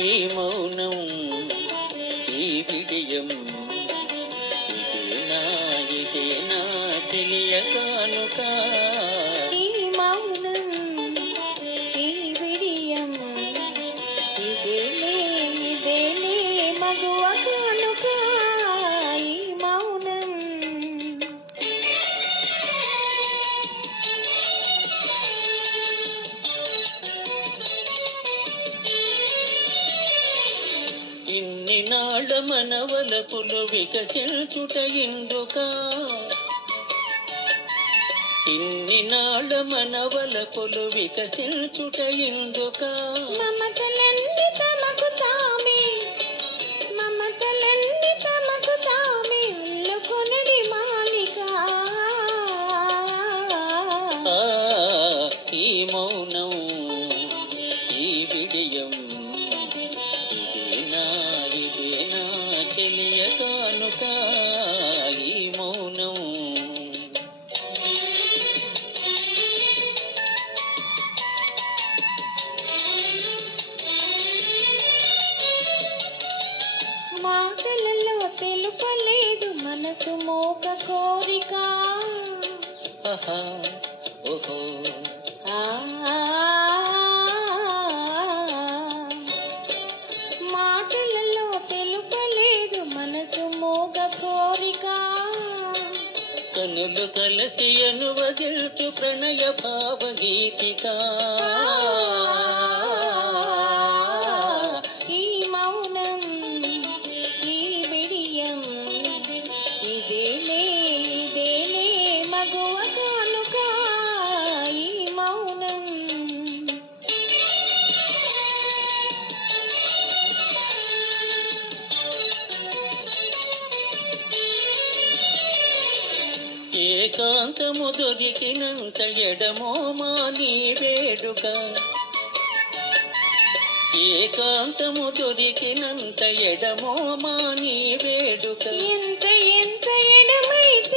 ఈ మౌనం ఈ విడియం ఇదేనా తెలియ కానుక ఈ మౌనం ఈ విడియం ఇదేనే మగువ కానుక ఈ మౌనం ఇన్ని నాళ్ళ మనవలపులు వికసించుట ఎందుక ఇన్ని నాళ్ళ మనవలపులు వికసించుట ఎందుక మమతలన్నీ తమకు తామే అల్లుకొనడి మాలిక ఈ మౌనం ఈ విడియం ఇదేనా తెలియ కానుక ఈ మౌనం మాటలలో తెలుపలేదు మనసు మోక కోరిక ఆహా ఓహో మాటలలో తెలుపలేదు మనసు మోగ కోరిక కనులు కలసి అనువదిల్చు ప్రణయ భావగీతిక ఈ మౌనం ఈ విడియం ఇదేనే మగువ కానుక ఈ మౌనం ఏకాంతము దొరికినంత ఎడమోమా నీ వేడుక ఏకాంతము దొరికినంత ఎడమోమా నీ వేడుక ఎంత ఎడమైతే